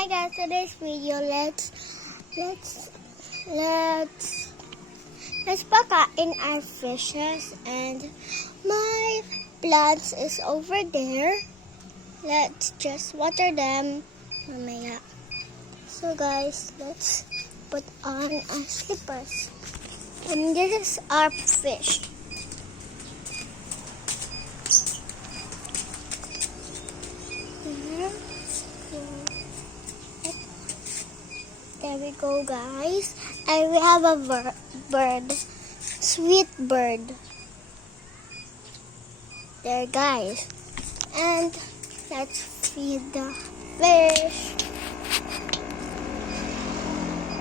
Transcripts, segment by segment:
Hi guys, today's video let's pakain our fishes, and my plants is over there. Let's just water them mamaya. So guys, let's put on our slippers. And this is our fish. There we go, guys. And we have a bird. Sweet bird. There, guys. And let's feed the fish.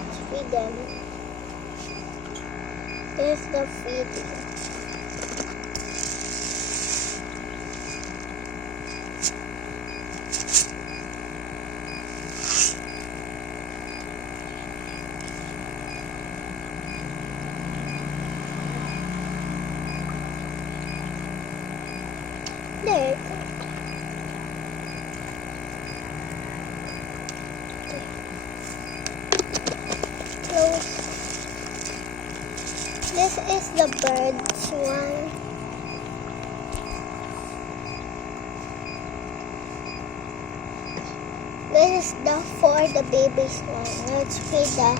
Let's feed them. There's the feeding. There. So, this is the bird's one. This is for the baby's one. Let's feed the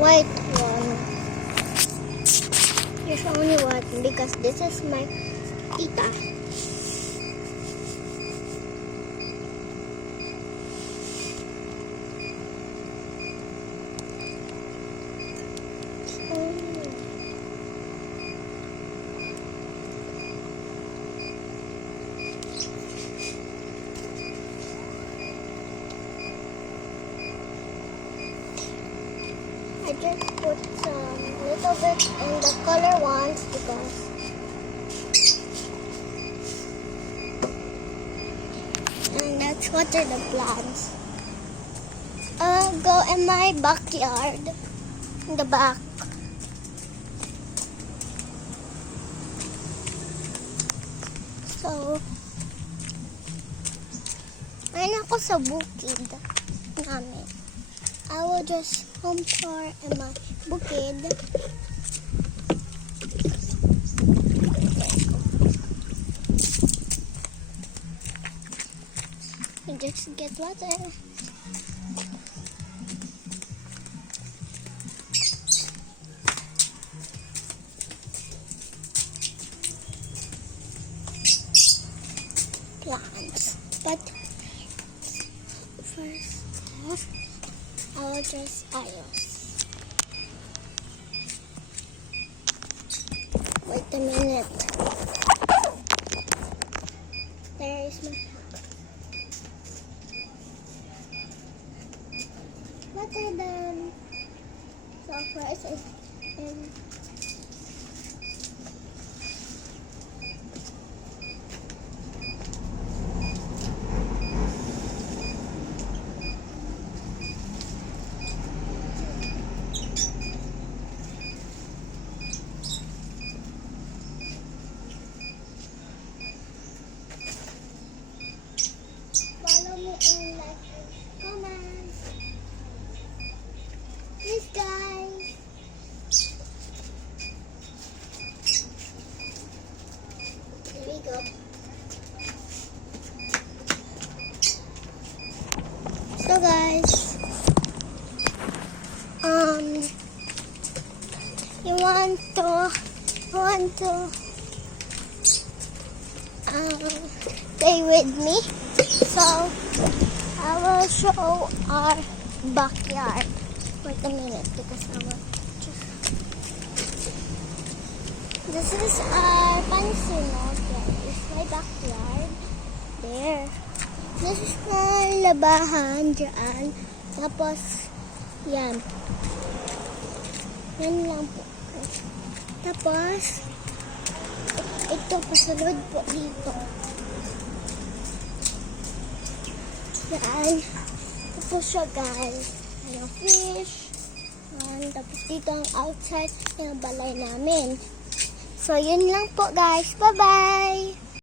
white one. There's only one because this is my tita. I just put some little bit in the color ones because and let's water the plants. I'll go in my backyard in the back. So, ayun ako sa bukid namin. I will just home tour in my bukid. And just get water. Plants. But first I will just ios. Wait a minute. There is my water them. So first is follow me and like comment. Please guys. Here we go. So guys, you want to play with me? So I will show our backyard. Wait a minute because I will just... This is our pansino. There is my backyard. There. This is my labahan dyan. Tapos, yan. Yan lang po. Tapos, ito pasunod po dito. Yan. Ito siya guys. Yung fish. Yan. Tapos dito ang outside yung balay namin. So, yun lang po guys. Bye-bye!